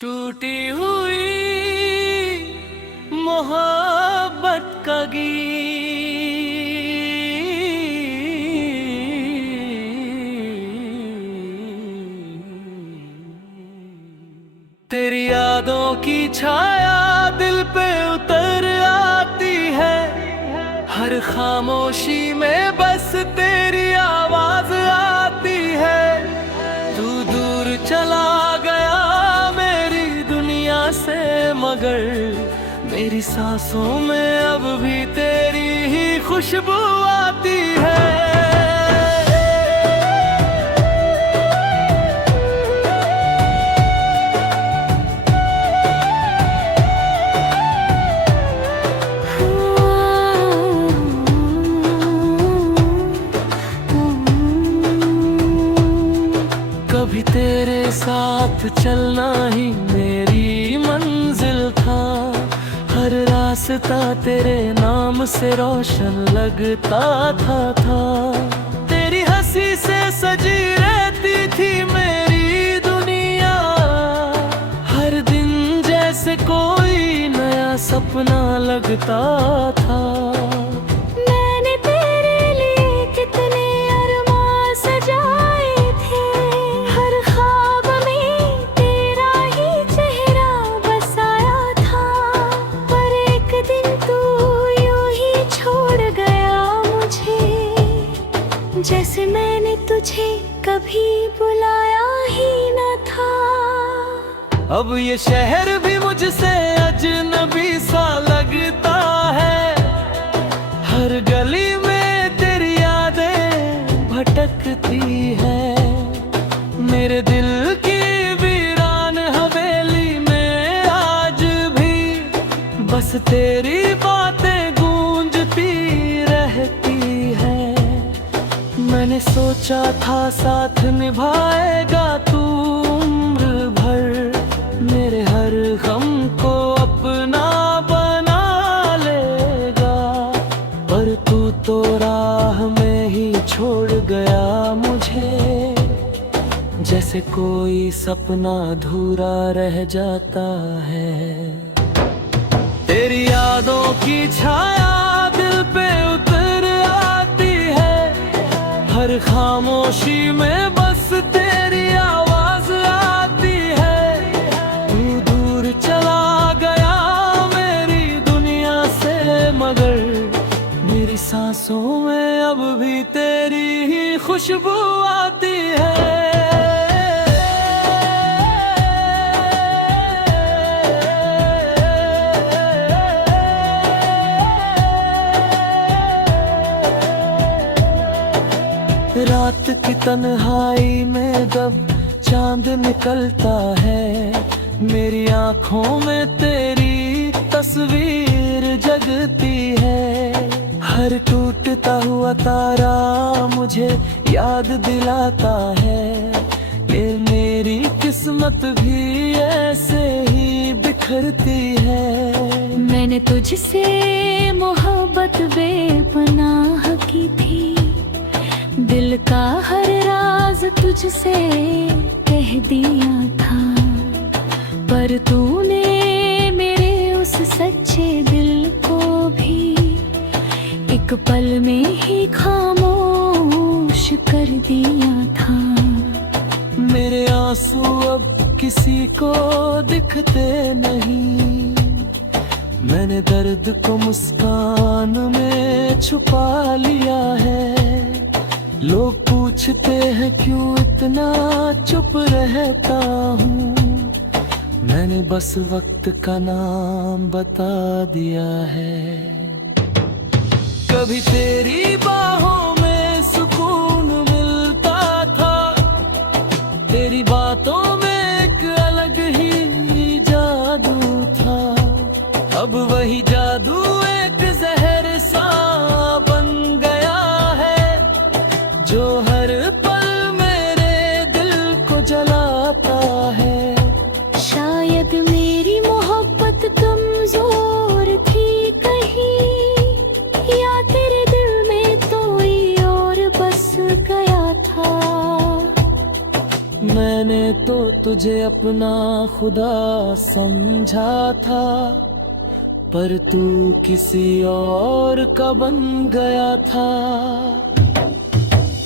टूटी हुई मोहब्बत का तेरी यादों की छाया दिल पे उतर आती है। हर खामोशी में बस तेरी आवाज आती है। तू दूर चला गया मेरी दुनिया से, मगर मेरी सांसों में अब भी तेरी ही खुशबू आती है। कभी तेरे साथ चलना ही मेरी मंजिल था। हर रास्ता तेरे नाम से रोशन लगता था। तेरी हंसी से सजी रहती थी मेरी दुनिया। हर दिन जैसे कोई नया सपना लगता था। जैसे मैंने तुझे कभी बुलाया ही न था। अब ये शहर भी मुझसे अजनबी सा लगता है। हर गली में तेरी यादें भटकती है। मेरे दिल की वीरान हवेली में आज भी बस तेरी बातें गूंजती रहती है। मैंने सोचा था साथ निभाएगा तू उम्र भर। मेरे हर गम को अपना बना लेगा, पर तू तो राह में ही छोड़ गया मुझे। जैसे कोई सपना अधूरा रह जाता है। तेरी यादों की छाया दिल पे उतर आती है। हर खामोशी में बस तेरी आवाज आती है। तू दूर चला गया मेरी दुनिया से, मगर मेरी सांसों में अब भी तेरी ही खुशबू आती है। रात की तन्हाई में जब चांद निकलता है, मेरी आंखों में तेरी तस्वीर जगती है। हर टूटता हुआ तारा मुझे याद दिलाता है कि मेरी किस्मत भी ऐसे ही बिखरती है। मैंने तुझसे मोहब्बत बेपनाह की थी। दिल का हर राज तुझसे कह दिया था, पर तूने मेरे उस सच्चे दिल को भी एक पल में ही खामोश कर दिया था। मेरे आंसू अब किसी को दिखते नहीं। मैंने दर्द को मुस्कान में छुपा लिया है। लोग पूछते हैं क्यों इतना चुप रहता हूँ। मैंने बस वक्त का नाम बता दिया है। कभी तेरी बाहों में सुकून मिलता था। तेरी बातों में एक अलग ही जादू था। अब वही जादू एक जहर सा बन गया है, जो हर पल मेरे दिल को जलाता है। शायद मेरी मोहब्बत कमजोर थी कहीं, या तेरे दिल में कोई और बस गया था। मैंने तो तुझे अपना खुदा समझा था, पर तू किसी और का बन गया था।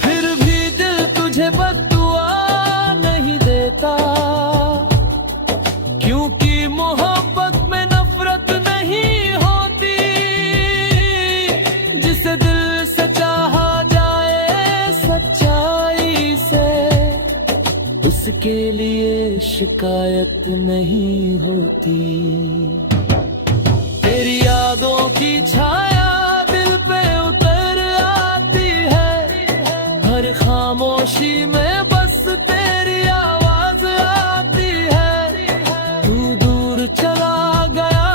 फिर भी दिल तुझे बद्दुआ नहीं देता, क्योंकि मोहब्बत में नफरत नहीं होती। जिसे दिल से चाहा जाए सच्चाई से, उसके लिए शिकायत नहीं होती। तेरी यादों की छाया दिल पे उतर आती है, हर खामोशी में बस तेरी आवाज आती है। तू दूर चला गया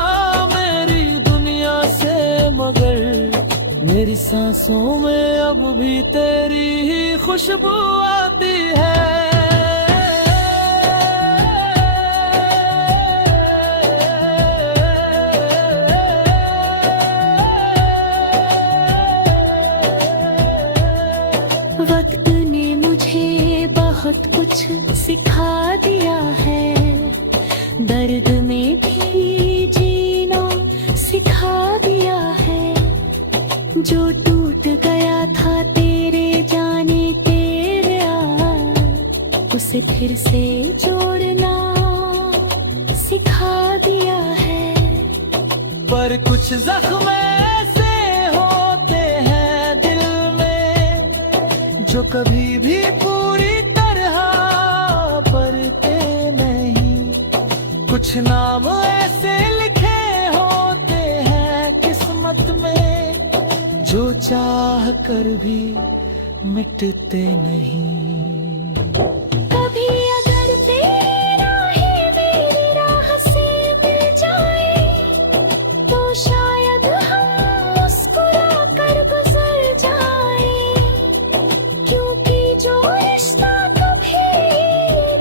मेरी दुनिया से, मगर मेरी सांसों में अब भी तेरी ही खुशबू आती है। वक्त ने मुझे बहुत कुछ सिखा दिया है, दर्द में भी जीना सिखा दिया है। जो टूट गया था तेरे जाने तेरे उसे फिर से जोड़ना सिखा दिया है। पर कुछ जख्म ऐसे होते हैं दिल में, जो कभी भी पूरी तरह भरते नहीं। कुछ नाम ऐसे लिखे होते हैं किस्मत में, जो चाह कर भी मिटते नहीं। कभी अगर तेरा ही मेरी राह से मिल जाए, तो शायद हम मुस्कुरा कर गुजर जाए। क्योंकि जो रिश्ता कभी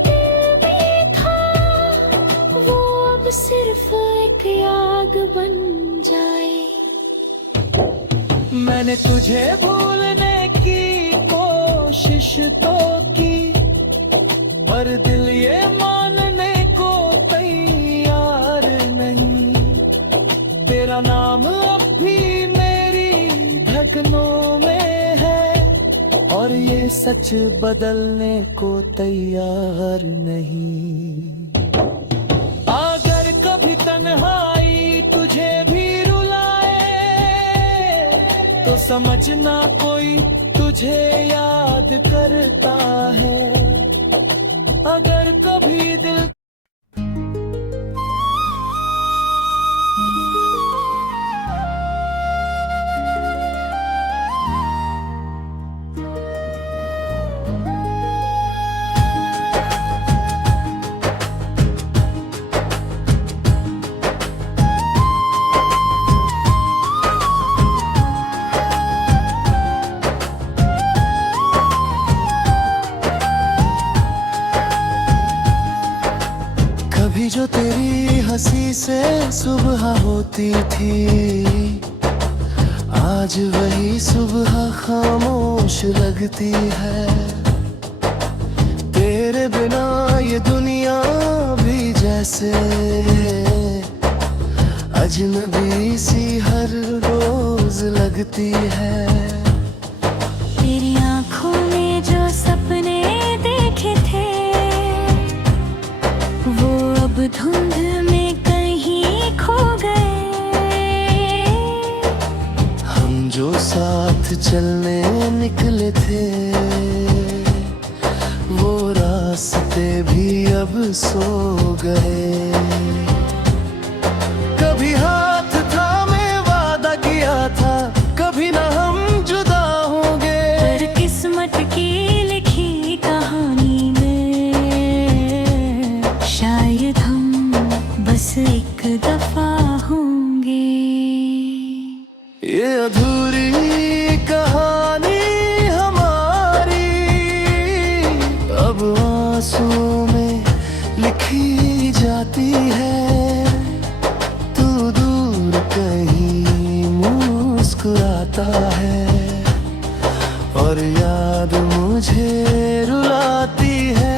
दिल में था, वो अब सिर्फ एक याद बन जाए। मैंने तुझे भूलने की कोशिश तो की, पर दिल ये मानने को तैयार नहीं। तेरा नाम अब भी मेरी धड़कनों में है, और ये सच बदलने को तैयार नहीं। अगर कभी तन्हाई तुझे भी रुलाए, तो समझना कोई तुझे याद करता है। अगर कभी दिल कभी जो तेरी हंसी से सुबह होती थी, आज वही सुबह खामोश लगती है। तेरे बिना ये दुनिया भी जैसे अजनबी सी हर रोज लगती है। तेरी आंखों में जो सपने देखे थे, वो अब धुंध में कहीं खो गए। हम जो साथ चलने निकले थे, वो रास्ते भी अब सो गए। कभी हाथ थामे वादा किया था, कभी ना हम जुदा होंगे। पर किस्मत की लिखी कहानी में शायद हम बस एक दफा होंगे। ये अधूरी कहानी हमारी अब आंसुओं में लिखी जाती है। तू दूर कहीं मुस्कुराता है, और याद मुझे रुलाती है।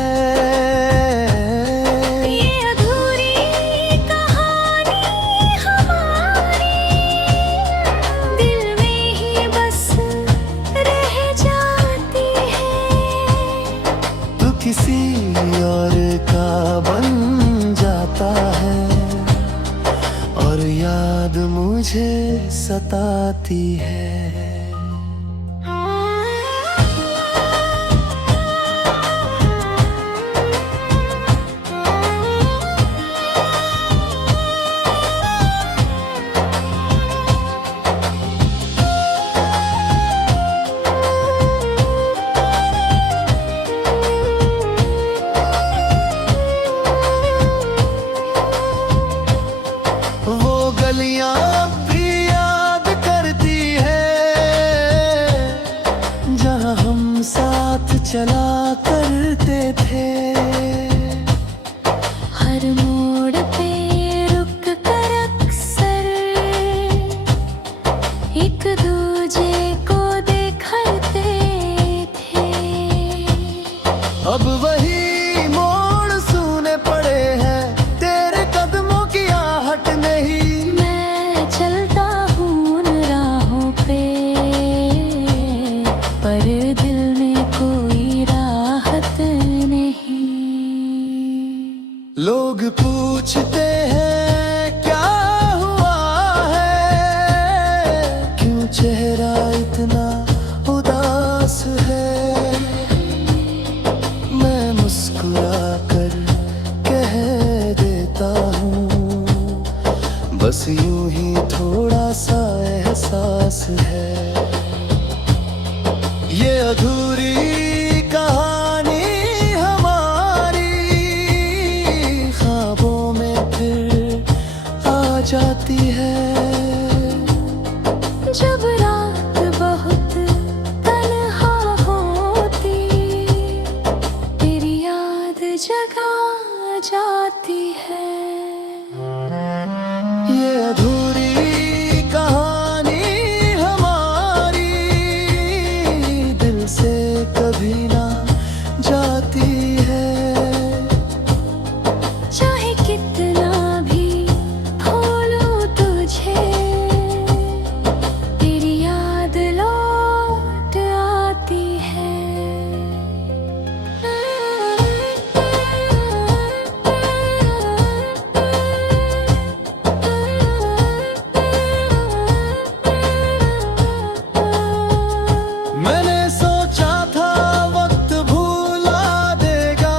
जाती है। गलियां भी याद करती है जहां हम साथ चला करते थे। हर मोड़ पे रुक कर अक्सर एक दूजे को देखते थे। अब वही मोड़ सुने पड़े हैं, तेरे कदमों की आहट नहीं। पर दिल में कोई राहत नहीं। लोग पूछते हैं क्या हुआ है, क्यों चेहरा इतना उदास है। मैं मुस्कुरा कर कह देता हूँ, बस यूं ही थोड़ा सा एहसास है। ये अधूरी कहानी हमारी ख्वाबों में फिर आ जाती है। जब रात बहुत तन्हा होती, तेरी याद जगा जाती है। ये अधूरी से कभी ना जाती है। चाहे कितना भी भूलूं तुझे, तेरी याद लौट आती है। मैंने सोचा था वक्त भुला देगा,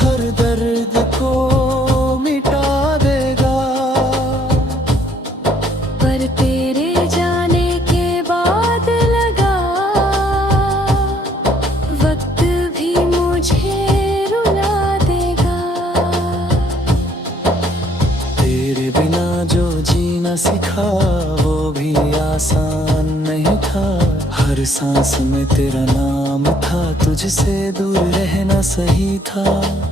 हर दर्द को मिटा देगा। पर तेरे जाने के बाद लगा, वक्त भी मुझे रुला देगा। तेरे बिना जो जीना सीखा वो भी आसान नहीं था। हर सांस में तेरा नाम था, तुझसे दूर रहना सही था।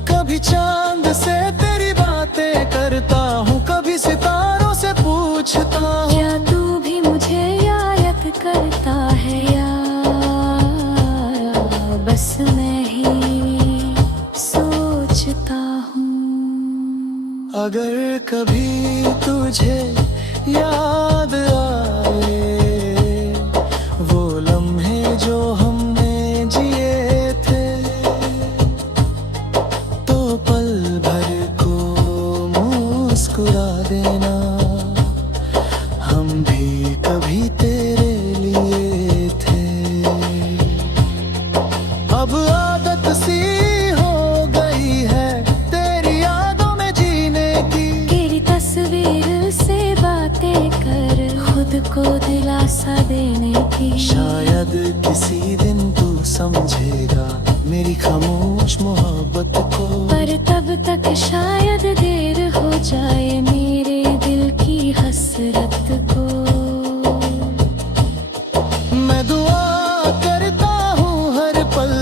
कभी चांद से तेरी बातें करता हूँ, कभी सितारों से पूछता हूँ, क्या तू भी मुझे याद करता है या बस मैं ही सोचता हूँ। अगर कभी तुझे याद आए वो लम्हे जो हमने जिए थे, तो पल भर को मुस्कुरा देना। हम भी कभी तेरे लिए थे। अब आदत सी हो गई है तेरी यादों में जीने की। तेरी तस्वीर से बातें कर खुद को दिलासा देने की। शायद किसी दिन तू समझेगा मेरी खामोश मोहब्बत को। पर तब तक शायद देर हो जाए मेरे दिल की हसरत को। मैं दुआ करता हूँ हर पल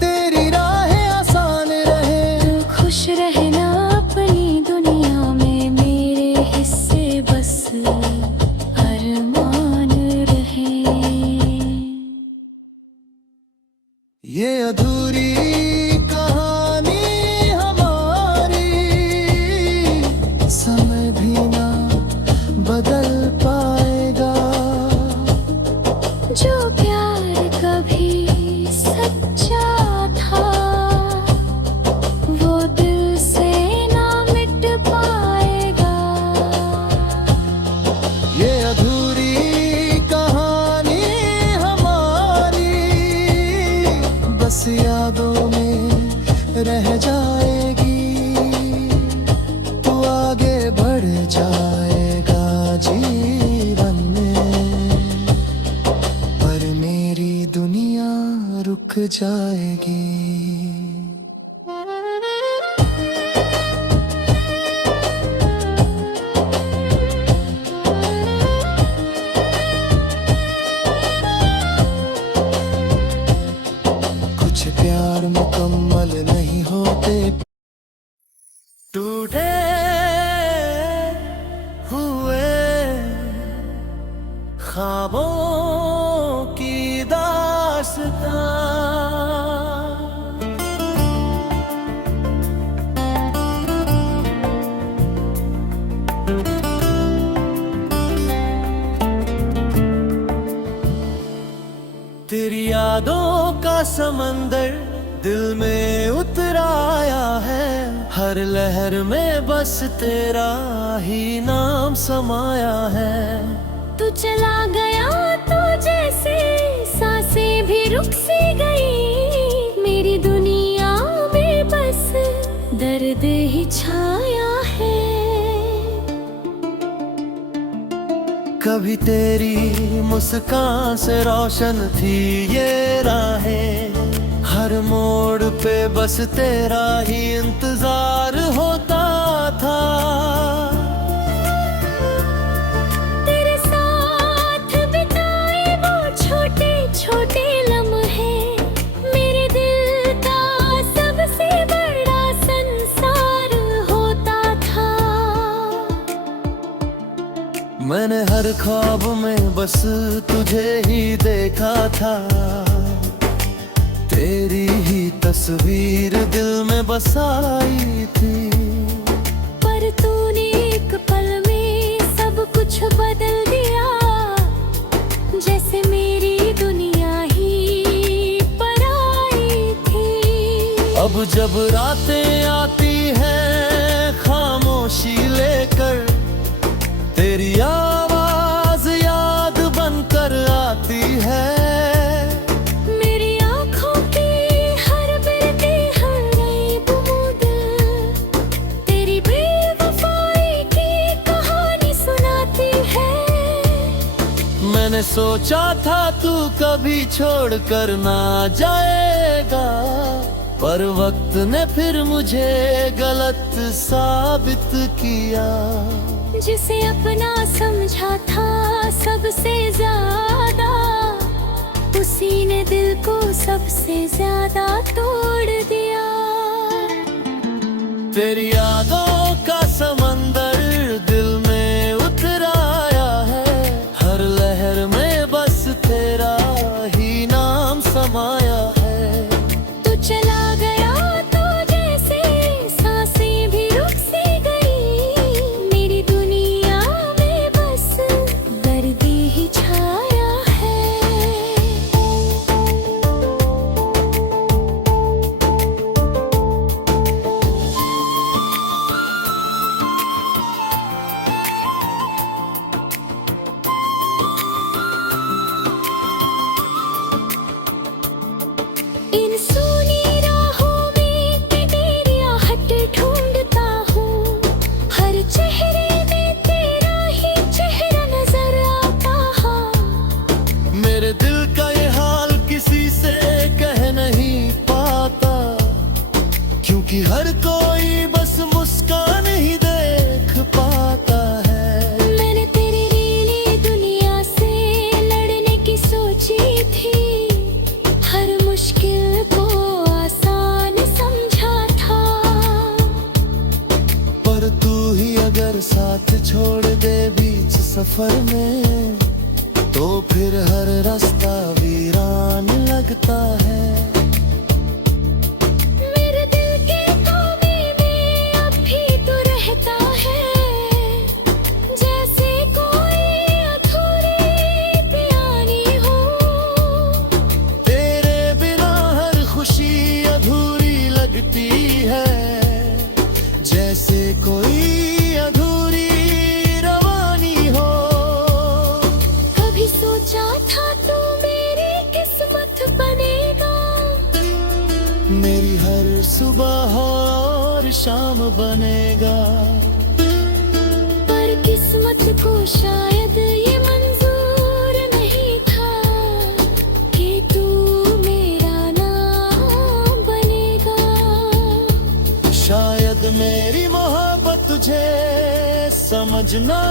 तेरी राहें आसान रहे। तू खुश रहना अपनी दुनिया में, मेरे हिस्से बस अरमान रहे। ये अधूरी कहानी हमारी रह जाएगी, तू आगे बढ़ जाएगा जीवन में, पर मेरी दुनिया रुक जाएगी। कुछ प्यार मुकम्मल नहीं होते, टूटे हुए ख्वाबों की दास्तां। तेरी यादों का समंदर दिल में उतर आया है, हर लहर में बस तेरा ही नाम समाया है। तू चला गया तो जैसे सांसें भी रुक सी गई, मेरी दुनिया में बस दर्द ही छाया है। कभी तेरी मुस्कान से रोशन थी ये राहें, हर मोड़ पे बस तेरा ही इंतजार होता था। तेरे साथ बिताए वो छोटे छोटे लम्हे, मेरे दिल का सबसे बड़ा संसार होता था। मैंने हर ख्वाब में बस तुझे ही देखा था, तेरी ही तस्वीर दिल में बसाई थी। पर तूने एक पल में सब कुछ बदल दिया, जैसे मेरी दुनिया ही पराई थी। अब जब रातें आती हैं खामोशी लेकर, तेरी आवाज याद बनकर आती है। मेरी आँखों की हर बिरती हर नई बूंद तेरी बेवफाई की कहानी सुनाती है। मैंने सोचा था तू कभी छोड़ कर ना जाएगा, पर वक्त ने फिर मुझे गलत साबित किया। जिसे अपना समझा था सबसे ज्यादा, उसी ने दिल को सबसे ज्यादा तोड़ दिया। तेरी यादों का समंदर दिल में उतर आया है, हर लहर में बस तेरा ही नाम समाया है। तू चला गया तो जैसे सांसें भी रुक सी गई, मेरी दुनिया में बस दर्द ही छाया है। इन सूनी राहों में कि तेरी आहट ढूंढता हूँ, हर चेहरे में तेरा ही चेहरा नजर आता है। मेरे दिल का ये हाल किसी से कह नहीं पाता, क्योंकि हर कोई बस मुस्कान ही देख पाता है। मैंने तेरी नीली दुनिया से लड़ने की सोची थी, हर मुश्किल को आसान समझा था। पर तू ही अगर साथ छोड़ दे बीच सफर में, तो फिर हर रास्ता वीरान लगता है। मेरे दिल के कोने में अब भी तू रहता है, जैसे कोई अधूरी पियानी हो। तेरे बिना हर खुशी अधूरी लगती है, जैसे कोई अधूरी रवानी हो। कभी सोचा था तू मेरी किस्मत बनेगा, मेरी हर सुबह हर शाम बनेगा। पर किस्मत को शायद ये मंजूर नहीं था कि तू मेरा नाम बनेगा। शायद मेरी मोहब्बत तुझे समझ ना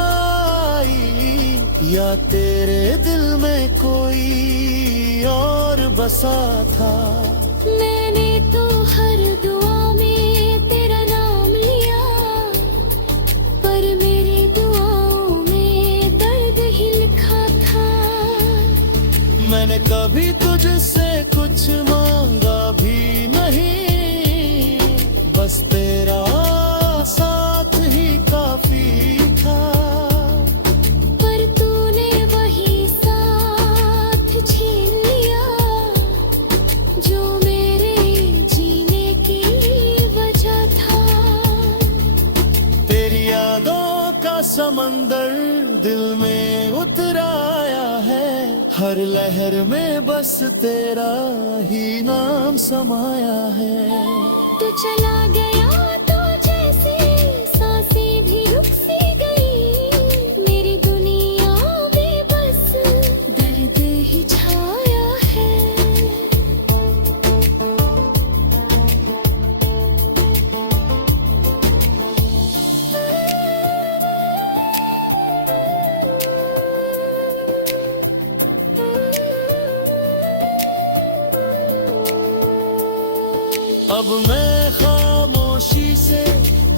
आई, या तेरे दिल में कोई और बसा था। मैंने तो हर दुआ में तेरा नाम लिया, पर मेरी दुआओं में दर्द ही लिखा था। मैंने कभी तुझसे कुछ मांगा भी नहीं, बस तेरा साथ ही काफी था। पर तूने वही साथ छीन लिया जो मेरे जीने की वजह था। तेरी यादों का समंदर दिल में उतर आया है, हर लहर में बस तेरा ही नाम समाया है। तू चला गया तो जैसे सांसें भी रुक सी गई, मेरी दुनिया में बस दर्द ही छाया है। अब मैं खामोशी से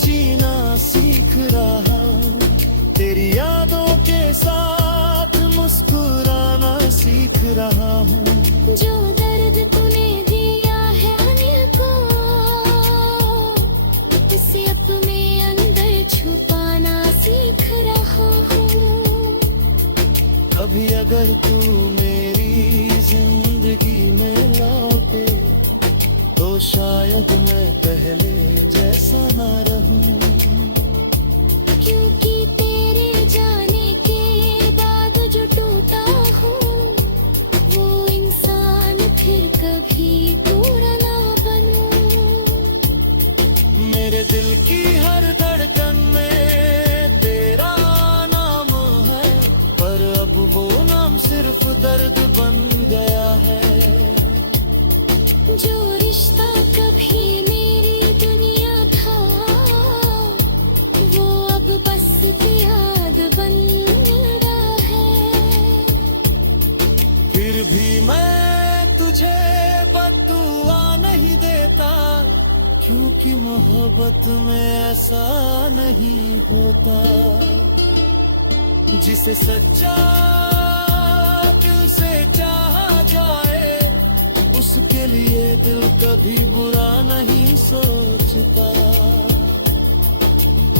जीना सीख रहा हूँ, तेरी यादों के साथ मुस्कुराना सीख रहा हूँ। जो दर्द तूने दिया है अनिल को, इसे अपने अंदर छुपाना सीख रहा हूँ। कभी अगर तू मेरी जिंदगी में लौटे, तो शायद मैं पहले जैसा ना रहूं। क्योंकि तेरे जाने के बाद जो टूटा हूँ, वो इंसान फिर कभी पूरा ना बनूं। मेरे दिल की हर धड़कन में तेरा नाम है, पर अब वो नाम सिर्फ दर्द बन गया है। जो रिश्ता कभी मेरी दुनिया था, वो अब बस एक याद बन रहा है। फिर भी मैं तुझे बद्दुआ नहीं देता, क्योंकि मोहब्बत में ऐसा नहीं होता। जिसे सच्चा दिल से चाहा जाए, उसके लिए दिल कभी बुरा नहीं सोचता।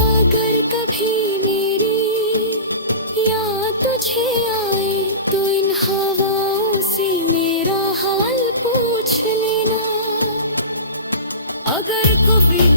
अगर कभी मेरी याद तुझे आए, तो इन हवाओं से मेरा हाल पूछ लेना। अगर कभी